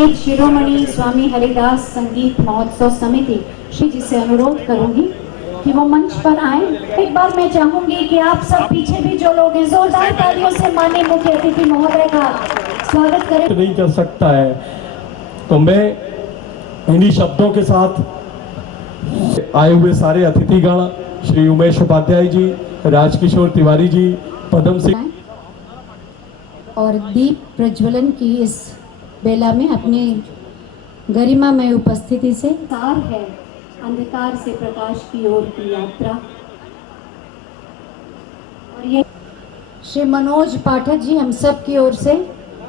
संगीत शिरोमणि स्वामी हरिदास संगीत महोत्सव समिति श्री जी से अनुरोध करूंगी कि वो मंच पर आए। एक बार मैं चाहूंगी कि आप सब पीछे भी जो लोग हैं जोरदार तालियों से माननीय मुख्य अतिथि महोदय का स्वागत करें। नहीं कर सकता है, तो मैं इन्हीं शब्दों के साथ आए हुए सारे अतिथिगण श्री उमेश उपाध्याय जी, राजकिशोर तिवारी जी, पदम सिंह और दीप प्रज्वलन की इस बेला में अपनी गरिमा में उपस्थिति से तार है अंधकार से प्रकाश की ओर की यात्रा। और ये श्री मनोज पाठक जी हम सब की ओर से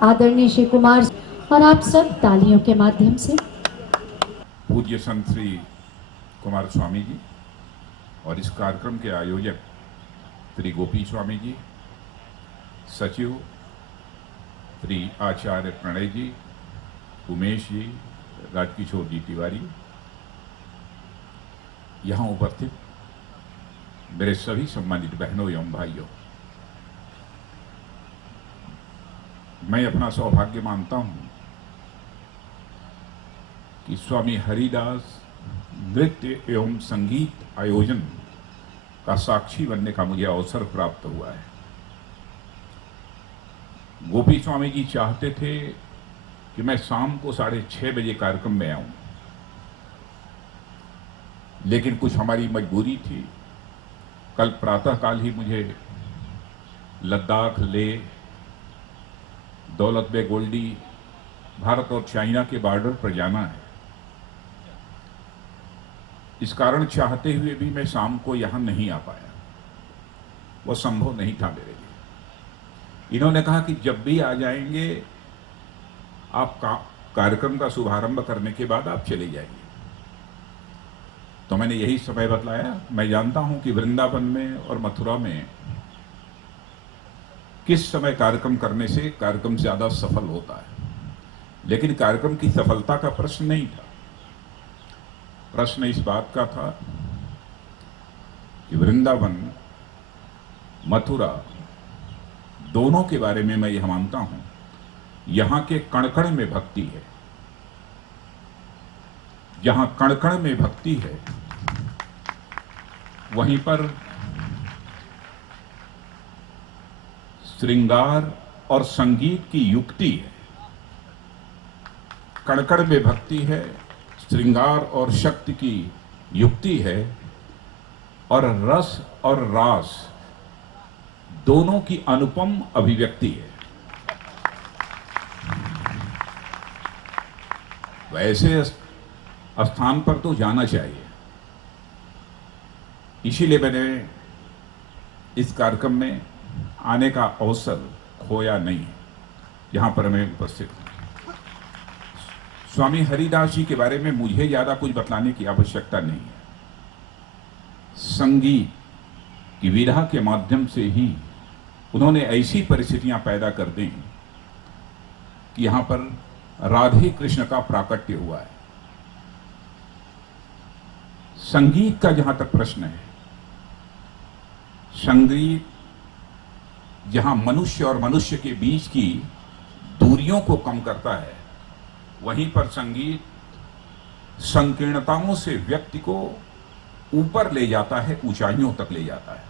आदरणीय श्री कुमार और आप सब तालियों के माध्यम से पूज्य संत श्री कुमार स्वामी जी और इस कार्यक्रम के आयोजक श्री गोपी स्वामी जी, सचिव श्री आचार्य प्रणय जी, उमेश जी, राजकिशोर जी तिवारी, यहाँ उपस्थित मेरे सभी सम्मानित बहनों एवं भाइयों, मैं अपना सौभाग्य मानता हूँ कि स्वामी हरिदास नृत्य एवं संगीत आयोजन का साक्षी बनने का मुझे अवसर प्राप्त हुआ है। गोपी स्वामी जी चाहते थे कि मैं शाम को 6:30 बजे कार्यक्रम में आऊं, लेकिन कुछ हमारी मजबूरी थी। कल प्रातःकाल ही मुझे लद्दाख, लेह, दौलत बेग ओल्डी, भारत और चाइना के बॉर्डर पर जाना है। इस कारण चाहते हुए भी मैं शाम को यहां नहीं आ पाया, वो संभव नहीं था मेरे लिए। इन्होंने कहा कि जब भी आ जाएंगे आप कार्यक्रम का शुभारंभ करने के बाद आप चले जाइए। तो मैंने यही समय बतलाया। मैं जानता हूं कि वृंदावन में और मथुरा में किस समय कार्यक्रम करने से कार्यक्रम ज्यादा सफल होता है, लेकिन कार्यक्रम की सफलता का प्रश्न नहीं था। प्रश्न इस बात का था कि वृंदावन, मथुरा दोनों के बारे में मैं यह मानता हूं, यहां के कण कण में भक्ति है। जहां कण कण में भक्ति है वहीं पर श्रृंगार और संगीत की युक्ति है। कण कण में भक्ति है, श्रृंगार और शक्ति की युक्ति है, और रस और रास दोनों की अनुपम अभिव्यक्ति है। वैसे स्थान पर तो जाना चाहिए, इसीलिए मैंने इस कार्यक्रम में आने का अवसर खोया नहीं, यहां पर मैं उपस्थित हूं। स्वामी हरिदास जी के बारे में मुझे ज्यादा कुछ बतलाने की आवश्यकता नहीं है। संगीत की विधा के माध्यम से ही उन्होंने ऐसी परिस्थितियां पैदा कर दी कि यहां पर राधे कृष्ण का प्राकट्य हुआ है। संगीत का जहां तक प्रश्न है, संगीत जहां मनुष्य और मनुष्य के बीच की दूरियों को कम करता है, वहीं पर संगीत संकीर्णताओं से व्यक्ति को ऊपर ले जाता है, ऊंचाइयों तक ले जाता है।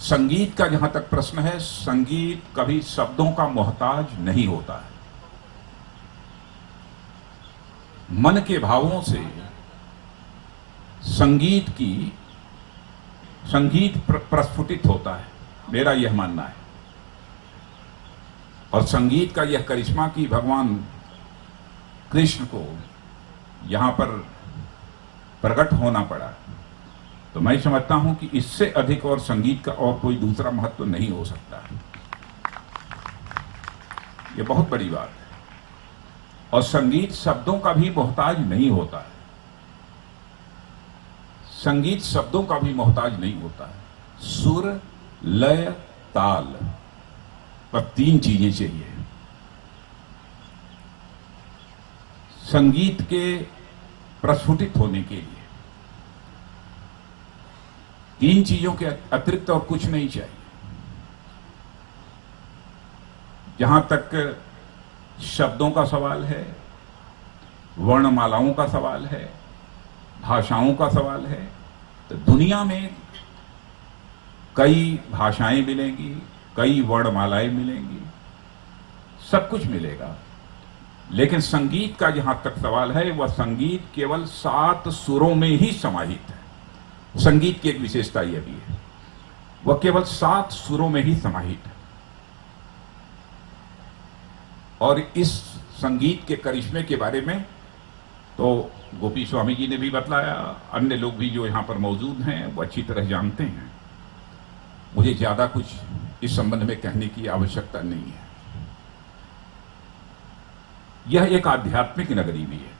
संगीत का जहां तक प्रश्न है, संगीत कभी शब्दों का मोहताज नहीं होता है। मन के भावों से संगीत प्रस्फुटित होता है, मेरा यह मानना है। और संगीत का यह करिश्मा कि भगवान कृष्ण को यहां पर प्रकट होना पड़ा, तो मैं समझता हूं कि इससे अधिक और संगीत का और कोई दूसरा महत्व नहीं हो सकता। यह बहुत बड़ी बात है। और संगीत शब्दों का भी मोहताज नहीं होता है। संगीत शब्दों का भी मोहताज नहीं होता है। सुर, लय, ताल पर 3 चीजें चाहिए। संगीत के प्रस्फुटित होने के लिए 3 चीजों के अतिरिक्त और कुछ नहीं चाहिए। जहां तक शब्दों का सवाल है, वर्णमालाओं का सवाल है, भाषाओं का सवाल है। तो दुनिया में कई भाषाएं मिलेंगी, कई वर्णमालाएं मिलेंगी, सब कुछ मिलेगा, लेकिन संगीत का जहां तक सवाल है, वह संगीत केवल 7 सुरों में ही समाहित है। संगीत की एक विशेषता यह भी है, वह केवल 7 सुरों में ही समाहित है। और इस संगीत के करिश्मे के बारे में तो गोपी स्वामी जी ने भी बतलाया, अन्य लोग भी जो यहां पर मौजूद हैं वो अच्छी तरह जानते हैं। मुझे ज्यादा कुछ इस संबंध में कहने की आवश्यकता नहीं है। यह एक आध्यात्मिक नगरी भी है,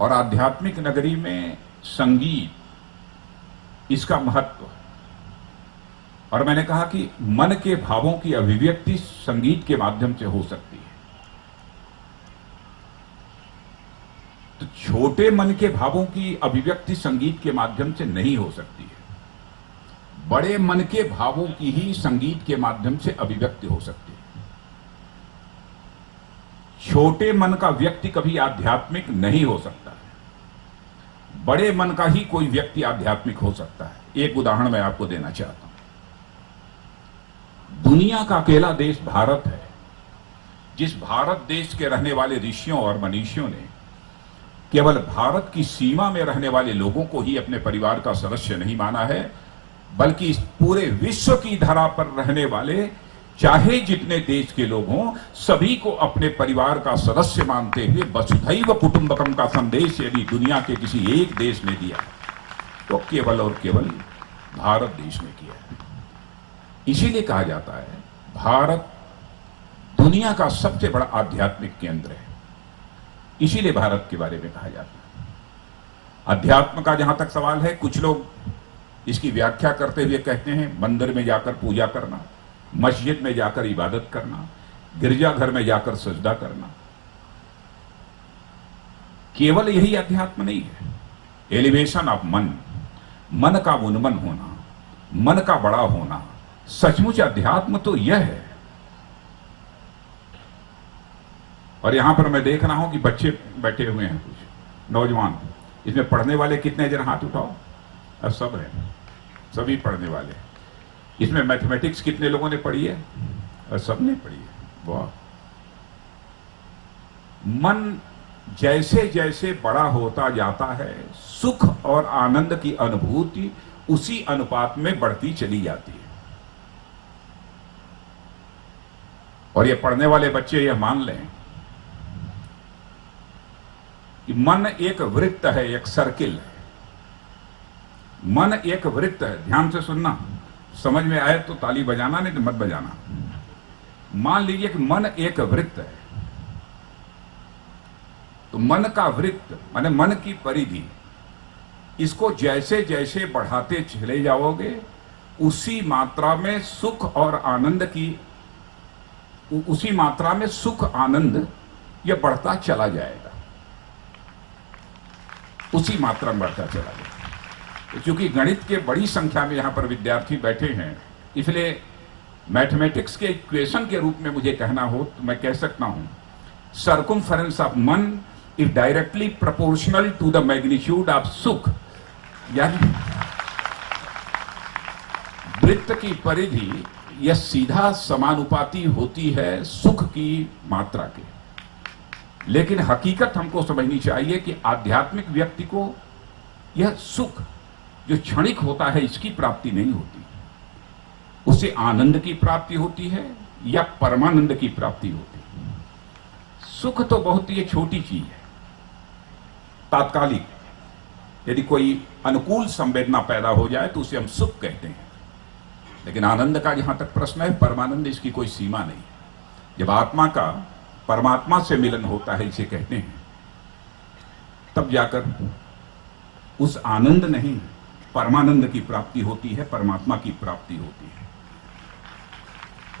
और आध्यात्मिक नगरी में संगीत, इसका महत्व। और मैंने कहा कि मन के भावों की अभिव्यक्ति संगीत के माध्यम से हो सकती है। तो छोटे मन के भावों की अभिव्यक्ति संगीत के माध्यम से नहीं हो सकती है। बड़े मन के भावों की ही संगीत के माध्यम से अभिव्यक्ति हो सकती है। छोटे मन का व्यक्ति कभी आध्यात्मिक नहीं हो सकता है, बड़े मन का ही कोई व्यक्ति आध्यात्मिक हो सकता है। एक उदाहरण मैं आपको देना चाहता हूं। दुनिया का अकेला देश भारत है, जिस भारत देश के रहने वाले ऋषियों और मनीषियों ने केवल भारत की सीमा में रहने वाले लोगों को ही अपने परिवार का सदस्य नहीं माना है, बल्कि इस पूरे विश्व की धरा पर रहने वाले चाहे जितने देश के लोग हों, सभी को अपने परिवार का सदस्य मानते हुए वसुधैव कुटुंबकम का संदेश यदि दुनिया के किसी एक देश ने दिया तो केवल और केवल भारत देश ने किया है। इसीलिए कहा जाता है भारत दुनिया का सबसे बड़ा आध्यात्मिक केंद्र है। इसीलिए भारत के बारे में कहा जाता है। अध्यात्म का जहां तक सवाल है, कुछ लोग इसकी व्याख्या करते हुए कहते हैं मंदिर में जाकर पूजा करना, मस्जिद में जाकर इबादत करना, गिरजाघर में जाकर सजदा करना। केवल यही अध्यात्म नहीं है। एलिवेशन ऑफ मन, मन का उन्मन होना, मन का बड़ा होना, सचमुच अध्यात्म तो यह है। और यहां पर मैं देख रहा हूं कि बच्चे बैठे हुए हैं, कुछ नौजवान। इसमें पढ़ने वाले कितने जन हाथ उठाओ? अब सब है, सभी पढ़ने वाले। इसमें मैथमेटिक्स कितने लोगों ने पढ़ी है? और सबने पढ़ी है। वाह। मन जैसे जैसे बड़ा होता जाता है, सुख और आनंद की अनुभूति उसी अनुपात में बढ़ती चली जाती है। और ये पढ़ने वाले बच्चे यह मान लें कि मन एक वृत्त है, एक सर्किल है। मन एक वृत्त है। ध्यान से सुनना, समझ में आए तो ताली बजाना, नहीं तो मत बजाना। मान लीजिए कि मन एक वृत्त है, तो मन का वृत्त माने मन की परिधि, इसको जैसे जैसे बढ़ाते चले जाओगे उसी मात्रा में सुख और आनंद की, उसी मात्रा में सुख आनंद यह बढ़ता चला जाएगा, उसी मात्रा में बढ़ता चला जाएगा। क्योंकि गणित के बड़ी संख्या में यहां पर विद्यार्थी बैठे हैं, इसलिए मैथमेटिक्स के इक्वेशन के रूप में मुझे कहना हो तो मैं कह सकता हूं circumference of mann is directly proportional to the magnitude of sukh. यानी वृत्त की परिधि यह सीधा समानुपाती होती है सुख की मात्रा के। लेकिन हकीकत हमको समझनी चाहिए कि आध्यात्मिक व्यक्ति को यह सुख जो क्षणिक होता है इसकी प्राप्ति नहीं होती, उसे आनंद की प्राप्ति होती है या परमानंद की प्राप्ति होती है। सुख तो बहुत ही छोटी चीज है, तात्कालिक। यदि कोई अनुकूल संवेदना पैदा हो जाए तो उसे हम सुख कहते हैं। लेकिन आनंद का जहां तक प्रश्न है, परमानंद, इसकी कोई सीमा नहीं। जब आत्मा का परमात्मा से मिलन होता है, इसे कहते हैं, तब जाकर उस आनंद नहीं परमानंद की प्राप्ति होती है, परमात्मा की प्राप्ति होती है।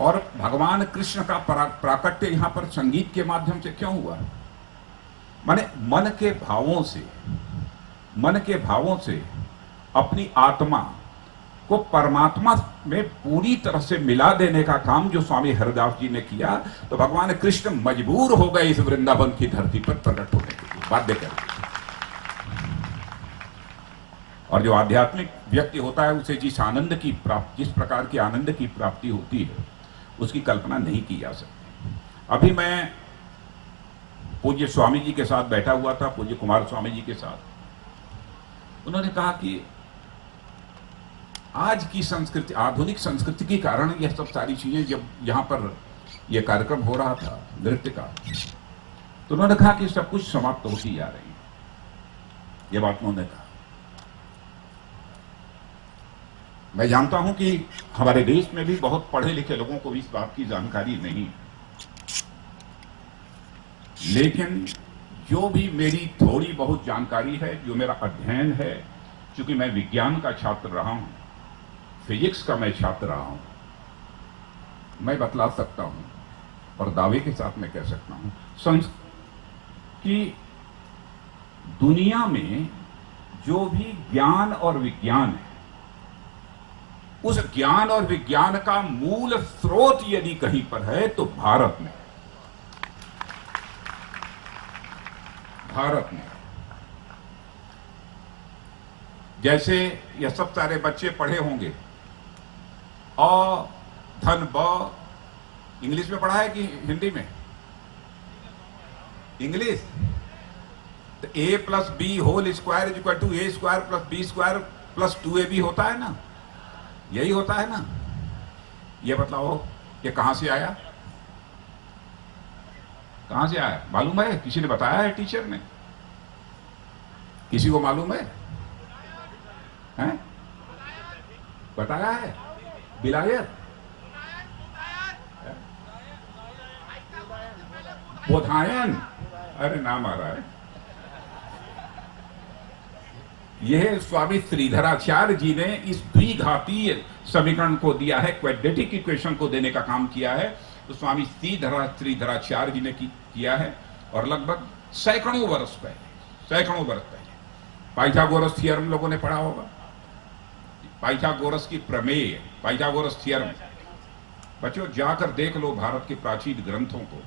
और भगवान कृष्ण का प्राकट्य यहां पर संगीत के माध्यम से क्यों हुआ? माने मन के भावों से अपनी आत्मा को परमात्मा में पूरी तरह से मिला देने का काम जो स्वामी हरिदास जी ने किया, तो भगवान कृष्ण मजबूर हो गए इस वृंदावन की धरती पर प्रकट होने के लिए, बाध्य कर। और जो आध्यात्मिक व्यक्ति होता है उसे जिस आनंद की प्राप्ति, जिस प्रकार की आनंद की प्राप्ति होती है उसकी कल्पना नहीं की जा सकती। अभी मैं पूज्य स्वामी जी के साथ बैठा हुआ था, पूज्य कुमार स्वामी जी के साथ। उन्होंने कहा कि आज की संस्कृति, आधुनिक संस्कृति के कारण यह सब सारी चीजें, जब यहां पर यह कार्यक्रम हो रहा था नृत्य का, तो उन्होंने कहा कि सब कुछ समाप्त होती जा रही है। यह बात उन्होंने कहा। मैं जानता हूं कि हमारे देश में भी बहुत पढ़े लिखे लोगों को इस बात की जानकारी नहीं है, लेकिन जो भी मेरी थोड़ी बहुत जानकारी है, जो मेरा अध्ययन है, क्योंकि मैं विज्ञान का छात्र रहा हूं, फिजिक्स का मैं छात्र रहा हूं, मैं बतला सकता हूं और दावे के साथ मैं कह सकता हूं कि दुनिया में जो भी ज्ञान और विज्ञान है, उस ज्ञान और विज्ञान का मूल स्रोत यदि कहीं पर है तो भारत में। भारत में जैसे ये सब सारे बच्चे पढ़े होंगे, अ धन ब, इंग्लिश में पढ़ा है कि हिंदी में? इंग्लिश। तो a plus b whole square is equal to a square plus b square plus 2ab होता है ना, यही होता है ना। ये बताओ ये कहां से आया? कहां से आया मालूम है? किसी ने बताया है? टीचर ने? किसी को मालूम है? हैं? बताया है? विलायत, बोधायन, अरे नाम आ रहा है। यह स्वामी श्रीधराचार्य जी ने इस द्विघातीय समीकरण को दिया है, क्वाड्रेटिक इक्वेशन को देने का काम किया है। तो स्वामी श्रीधराचार्य जी ने किया है, और लगभग सैकड़ों वर्ष पहले पाइथागोरस थ्योरम लोगों ने पढ़ा होगा। पाइथागोरस की प्रमेय, पाइथागोरस थ्योरम, बच्चों जाकर देख लो भारत के प्राचीन ग्रंथों को।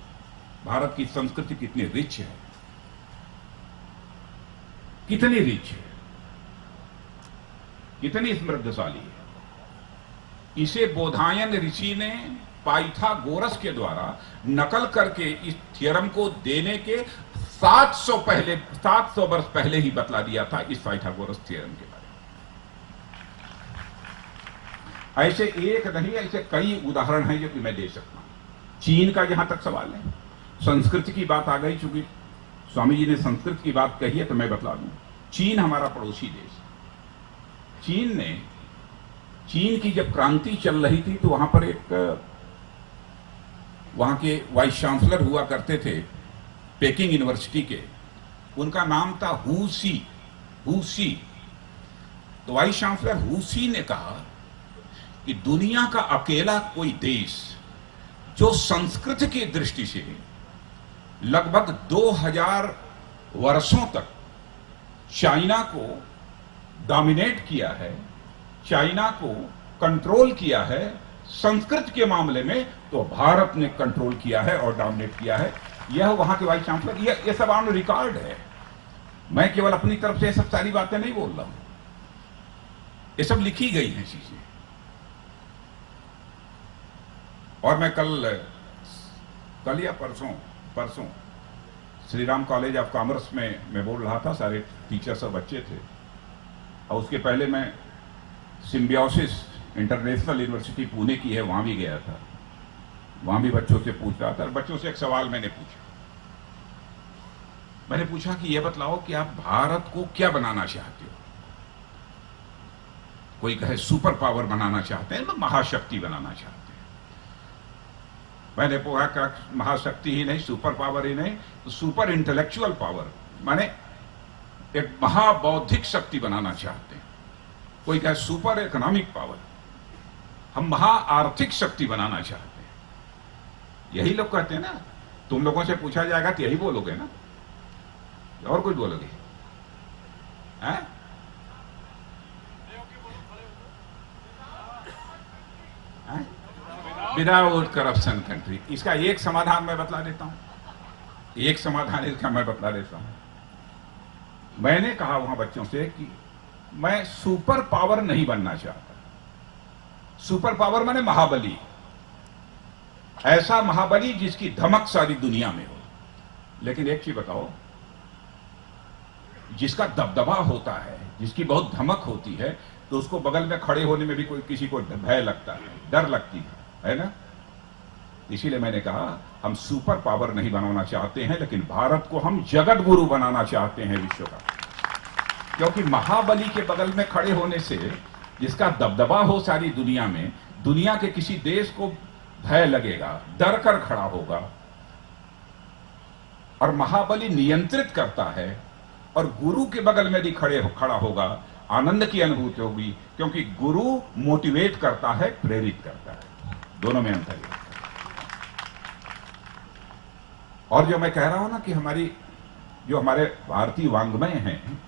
भारत की संस्कृति कितनी रिच है, कितनी रिच है, कितनी समृद्धशाली है। इसे बोधायन ऋषि ने पाइथागोरस के द्वारा नकल करके इस थ्योरम को देने के 700 वर्ष पहले ही बतला दिया था, इस पाइथागोरस थ्योरम के बारे में। ऐसे एक नहीं, ऐसे कई उदाहरण हैं जो कि मैं दे सकता हूं। चीन का जहां तक सवाल है, संस्कृति की बात आ गई, चूंकि स्वामी जी ने संस्कृत की बात कही है तो मैं बतला दूं। चीन हमारा पड़ोसी देश। चीन की जब क्रांति चल रही थी तो वहां पर एक, वहां के वाइस चांसलर हुआ करते थे पेकिंग यूनिवर्सिटी के, उनका नाम था हुसी। तो वाइस चांसलर हुसी ने कहा कि दुनिया का अकेला कोई देश जो संस्कृति की दृष्टि से लगभग 2000 वर्षों तक चाइना को डोमिनेट किया है, चाइना को कंट्रोल किया है संस्कृत के मामले में, तो भारत ने कंट्रोल किया है और डोमिनेट किया है। यह वहां के वाइस चांसलर, यह सब ऑन रिकॉर्ड है। मैं केवल अपनी तरफ से सब सारी बातें नहीं बोल रहा हूं, ये सब लिखी गई हैं चीजें। और मैं कल या परसों Shri Ram college of commerce में मैं बोल रहा था, सारे टीचर्स और बच्चे थे। और उसके पहले मैं सिम्बियोसिस इंटरनेशनल यूनिवर्सिटी पुणे की है, वहां भी गया था। वहां भी बच्चों से पूछ रहा था, और बच्चों से एक सवाल मैंने पूछा कि यह बतलाओ कि आप भारत को क्या बनाना चाहते हो? कोई कहे सुपर पावर बनाना चाहते हैं, महाशक्ति बनाना चाहते हैं। मैंने पूछा कि महाशक्ति ही नहीं, सुपर पावर ही नहीं, तो सुपर इंटेलेक्चुअल पावर, माने एक महाबौद्धिक शक्ति बनाना चाहते हैं। कोई कहे सुपर इकोनॉमिक पावर, हम महा आर्थिक शक्ति बनाना चाहते हैं। यही लोग कहते हैं ना। तुम लोगों से पूछा जाएगा तो यही बोलोगे ना, और कुछ बोलोगे? हैं? Without corruption country. इसका एक समाधान मैं बतला देता हूं, एक समाधान इसका मैं बतला देता हूं। मैंने कहा वहां बच्चों से कि मैं सुपर पावर नहीं बनना चाहता। सुपर पावर माने महाबली, ऐसा महाबली जिसकी धमक सारी दुनिया में हो। लेकिन एक चीज बताओ, जिसका दबदबा होता है, जिसकी बहुत धमक होती है, तो उसको बगल में खड़े होने में भी कोई किसी को भय लगता है, डर लगती है ना। इसीलिए मैंने कहा हम सुपर पावर नहीं बनाना चाहते हैं, लेकिन भारत को हम जगत गुरु बनाना चाहते हैं विश्व का। क्योंकि महाबली के बगल में खड़े होने से, जिसका दबदबा हो सारी दुनिया में, दुनिया के किसी देश को भय लगेगा, डर कर खड़ा होगा। और महाबली नियंत्रित करता है, और गुरु के बगल में भी खड़ा होगा, आनंद की अनुभूति होगी, क्योंकि गुरु मोटिवेट करता है, प्रेरित करता है, दोनों में अंतर है। और जो मैं कह रहा हूं ना कि जो हमारे भारतीय वांग्मय हैं,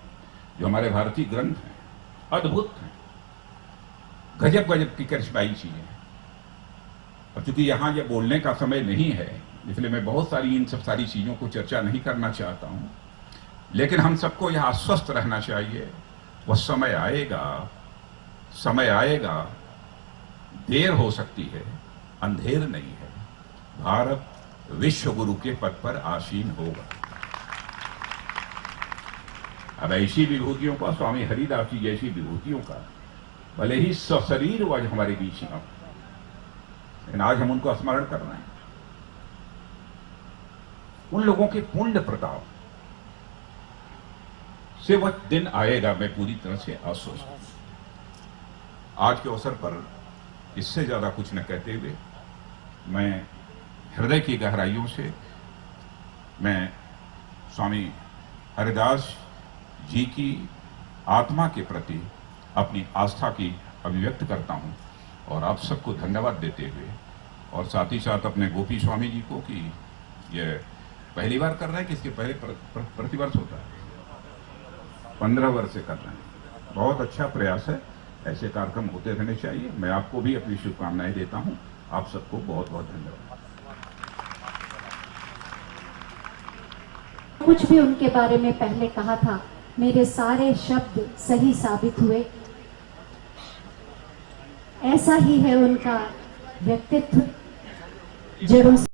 जो हमारे भारतीय ग्रंथ हैं, अद्भुत हैं, गजब गजब की करिश्माई चीजें। और चूंकि यहां ये बोलने का समय नहीं है, इसलिए मैं बहुत सारी इन सब सारी चीजों को चर्चा नहीं करना चाहता हूं। लेकिन हम सबको यह आश्वस्त रहना चाहिए, वह समय आएगा, समय आएगा, देर हो सकती है, अंधेर नहीं है, भारत विश्व गुरु के पद पर आसीन होगा। अब ऐसी विभूतियों का, स्वामी हरिदास जी जैसी विभूतियों का, भले ही सशरीर वह हमारे बीच में, लेकिन आज हम उनको स्मरण कर रहे हैं। उन लोगों के पुण्य प्रताप से वह दिन आएगा, मैं पूरी तरह से आश्वस्त हूं। आज के अवसर पर इससे ज्यादा कुछ न कहते हुए, मैं हृदय की गहराइयों से मैं स्वामी हरिदास जी की आत्मा के प्रति अपनी आस्था की अभिव्यक्त करता हूं, और आप सबको धन्यवाद देते हुए, और साथ ही साथ अपने गोपी स्वामी जी को कि ये पहली बार कर रहे हैं कि इसके पहले प्रतिवर्ष होता है, 15 वर्ष से कर रहे हैं। बहुत अच्छा प्रयास है, ऐसे कार्यक्रम होते रहने चाहिए। मैं आपको भी अपनी शुभकामनाएं देता हूं। आप सबको बहुत बहुत धन्यवाद। कुछ भी उनके बारे में पहले कहा था, मेरे सारे शब्द सही साबित हुए। ऐसा ही है उनका व्यक्तित्व, जरूर